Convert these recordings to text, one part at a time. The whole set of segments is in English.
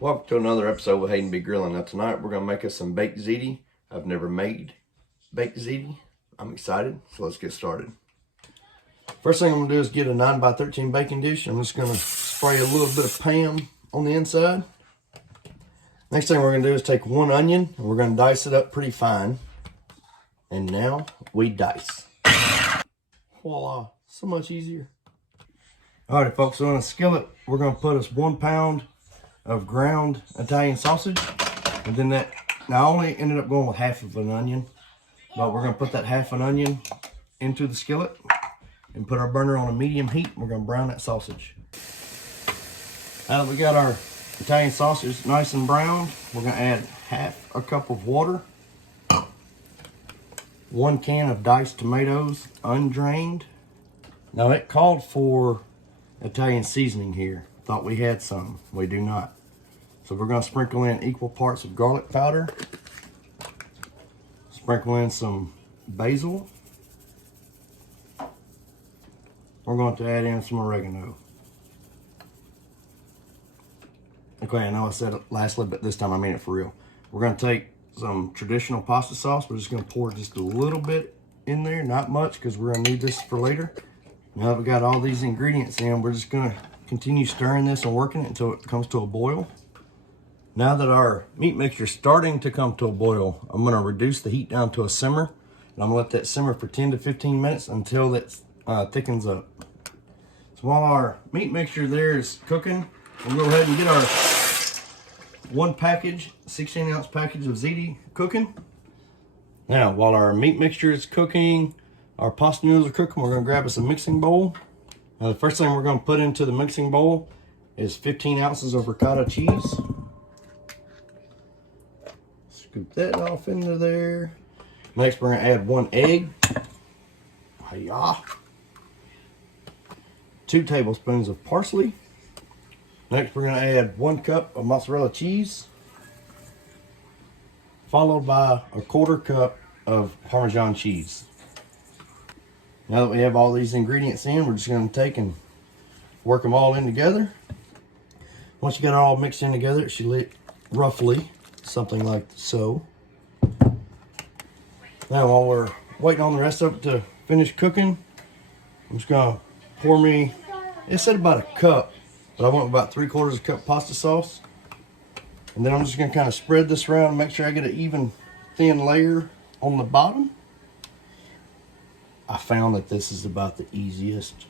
Welcome to another episode with Hayden B. Grilling. Now tonight we're going to make us some baked ziti. I've never made baked ziti. I'm excited, so let's get started. First thing I'm going to do is get a 9x13 baking dish. I'm just going to spray a little bit of Pam on the inside. Next thing we're going to do is take one onion and we're going to dice it up pretty fine. And now we dice. Voila, so much easier. Alright folks, so in a skillet we're going to put us 1 pound of ground Italian sausage, and then that, now I only ended up going with half of an onion, but we're going to put that half an onion into the skillet and put our burner on a medium heat. We're going to brown that sausage. Now that we got our Italian sausage nice and browned, we're going to add half a cup of water, 1 can of diced tomatoes undrained. Now it called for Italian seasoning here. Thought we had some. We do not. So we're going to sprinkle in equal parts of garlic powder, sprinkle in some basil. We're going to add in some oregano. Okay, I know I said it lastly, but this time I mean it for real. We're going to take some traditional pasta sauce. We're just going to pour just a little bit in there, not much, because we're going to need this for later. Now that we got all these ingredients in, we're just going to continue stirring this and working it until it comes to a boil. Now that our meat mixture is starting to come to a boil, I'm going to reduce the heat down to a simmer. And I'm going to let that simmer for 10 to 15 minutes until it thickens up. So while our meat mixture there is cooking, we'll go ahead and get our 1 package, 16-ounce package of ziti cooking. Now, while our meat mixture is cooking, our pasta noodles are cooking, we're going to grab us a mixing bowl. Now, the first thing we're going to put into the mixing bowl is 15 ounces of ricotta cheese. Scoop that off into there. Next, we're going to add 1 egg. Hi-ya. 2 tablespoons of parsley. Next, we're going to add 1 cup of mozzarella cheese, followed by a 1/4 cup of Parmesan cheese. Now that we have all these ingredients in, we're just going to take and work them all in together. Once you got it all mixed in together, it should look roughly something like so. Now while we're waiting on the rest of it to finish cooking, I'm just going to pour me, it said about a cup, but I went about 3/4 cup pasta sauce. And then I'm just going to kind of spread this around and make sure I get an even thin layer on the bottom. I found that this is about the easiest,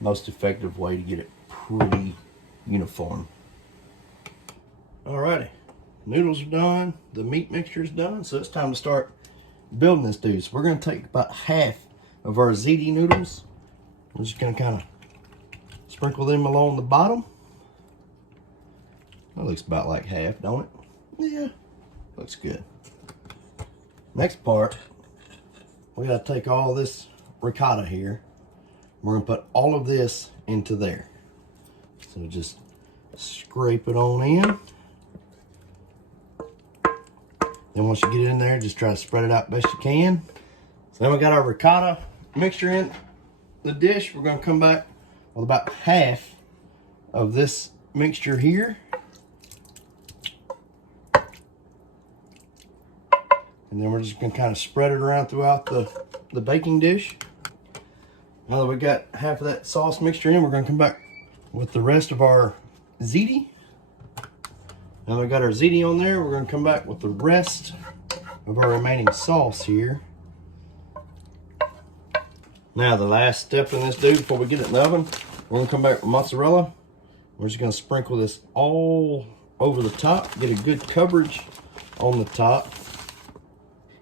most effective way to get it pretty uniform. Alrighty, noodles are done, the meat mixture is done, so it's time to start building this dude. So we're going to take about half of our ziti noodles. We're just going to kind of sprinkle them along the bottom. That looks about like half, don't it? Yeah, looks good. Next part, we got to take all this ricotta here. We're going to put all of this into there. So just scrape it on in. Then once you get it in there, just try to spread it out best you can. So then we got our ricotta mixture in the dish. We're going to come back with about half of this mixture here. And then we're just going to kind of spread it around throughout the baking dish. Now that we got half of that sauce mixture in, we're going to come back with the rest of our ziti. Now that we got our ziti on there, we're going to come back with the rest of our remaining sauce here. Now the last step in this dude before we get it in the oven, we're going to come back with mozzarella. We're just going to sprinkle this all over the top, get a good coverage on the top.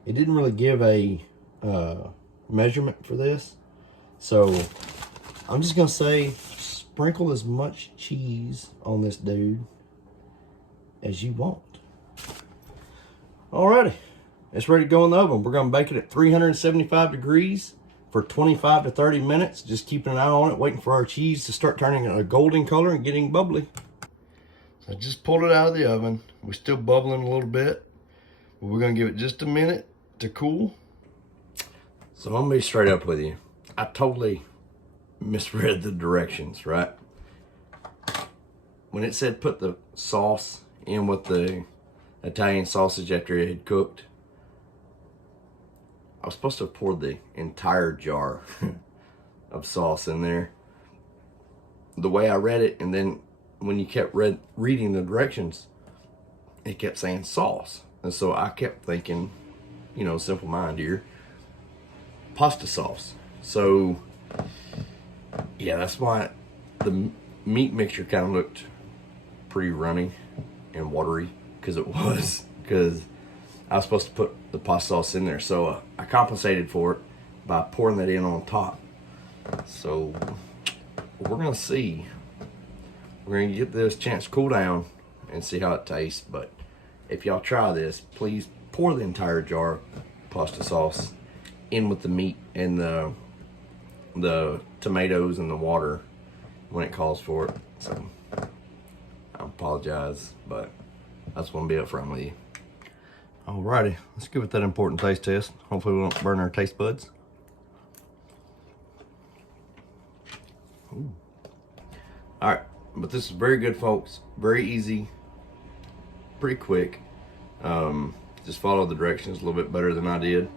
It didn't really give a measurement for this, so I'm just gonna say sprinkle as much cheese on this dude as you want. Alrighty, it's ready to go in the oven. We're gonna bake it at 375 degrees for 25 to 30 minutes, just keeping an eye on it, waiting for our cheese to start turning a golden color and getting bubbly. So I just pulled it out of the oven. We're still bubbling a little bit, but we're gonna give it just a minute to cool. So I'm gonna be straight up with you. I totally misread the directions, right? When it said put the sauce in with the Italian sausage after it had cooked. I was supposed to have poured the entire jar of sauce in there. The way I read it, and then when you kept reading the directions, it kept saying sauce. And so I kept thinking, you know, simple mind here, pasta sauce. So yeah, that's why the meat mixture kind of looked pretty runny and watery, because it was, because I was supposed to put the pasta sauce in there. So I compensated for it by pouring that in on top. So we're gonna see. We're gonna get this chance to cool down and see how it tastes. But if y'all try this, please pour the entire jar of pasta sauce in with the meat and the tomatoes and the water when it calls for it. So I apologize, but I just want to be upfront with you. Alrighty, let's give it that important taste test. Hopefully we won't burn our taste buds. Ooh. All right, but this is very good, folks. Very easy, pretty quick. Just follow the directions a little bit better than I did.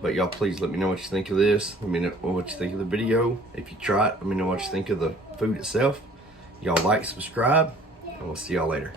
But y'all, please let me know what you think of this. Let me know what you think of the video. If you try it, let me know what you think of the food itself. Y'all like, subscribe, and we'll see y'all later.